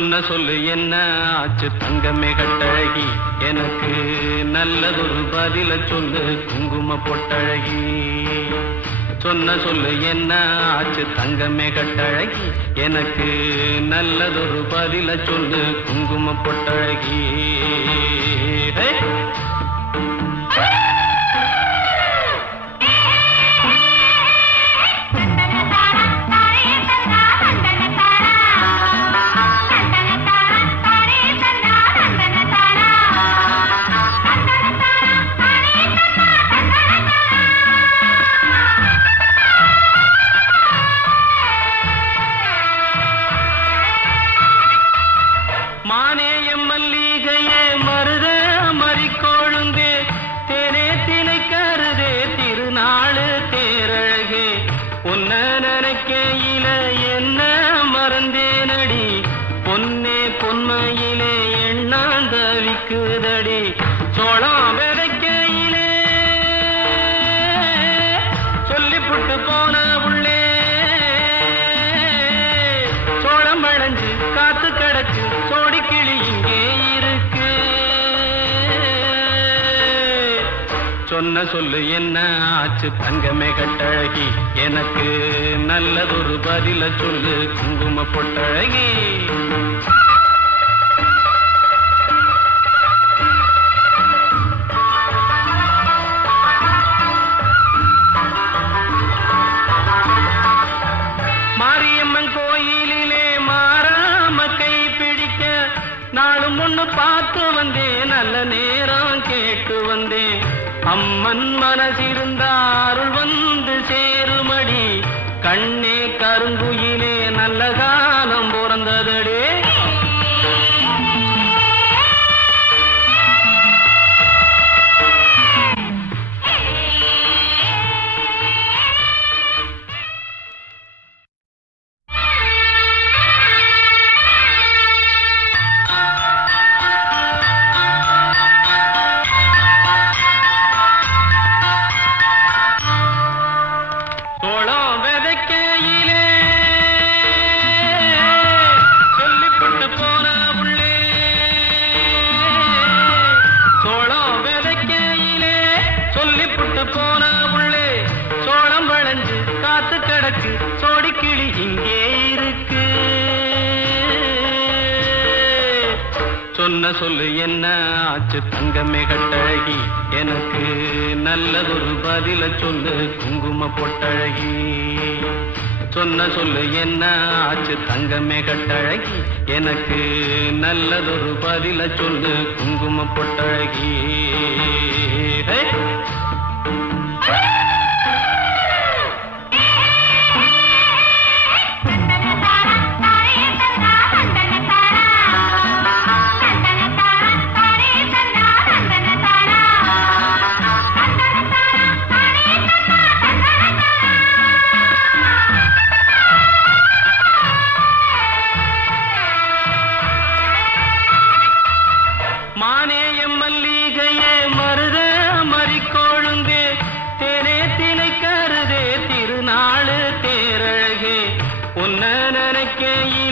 சொன்ன சொல்லு என்ன ஆச்சு தங்கமே கட்டழகி, எனக்கு நல்லதொரு பதில சொல்லு குங்கும பொட்டழகி. சொன்ன சொல்லு என்ன ஆச்சு தங்கமே கட்டழகி, எனக்கு நல்லதொரு பதில சொல்லு குங்கும பொட்டழகி. மானேயம் மல்லிகையே மருத மறிக்கொழுந்தே, தேனே தினை கருதே திருநாளு தேரழகே. பொன்ன நினைக்கையில என்ன மறந்தேனடி, பொன்னே பொன்மையிலே எண்ணாந்தவிக்குதடி. சோளம் விதைக்கையிலே சொல்லிப்புட்டு போன உள்ளே, சோளம் வளைஞ்சு காத்து கிடக்கு சோடிக்கிளி இங்கே இருக்கு. சொன்ன சொல்லு என்ன ஆச்சு தங்கமே கட்டழகி, எனக்கு நல்லதொரு பதில சொல்லு குங்கும பொட்டழகி. மாரியம்மன் கோயிலிலே மாறாம கை பிடிக்க நாளும் ஒண்ணு பார்த்து வந்தேன், நல்ல நேரம் கேட்டு வந்தேன். அம்மன் மனசிருந்தா அருள் வந்து சேருமடி, கண்ணே கருங்குயிலே நல்ல காலம் பிறந்ததடே. சோளம் விதைக்கையிலே சொல்லிப்புட்டு போன உள்ளே, சோளம் விதைக்கையிலே சொல்லிப்புட்டு போன உள்ளே, சோளம் வளைஞ்சு காத்து கிடக்கு சோடிக்கிளி இங்கே இருக்கு. சொன்ன சொல்லு என்ன ஆச்சு தங்கமே கட்டழகி, எனக்கு நல்லதொரு பதில சொல்லு குங்கும பொட்டழகி. சொன்ன சொல்லு என்ன ஆச்சு தங்கமே கட்டழகி, எனக்கு நல்லதொரு பதில சொல்லு குங்கும பொட்டழகி. மானேயம் மல்லிகையே மருத மறிக்கொழுந்தே, தேனே தினை கருதே திருநாளு தேரழகே. பொன்ன நினைக்கையிலே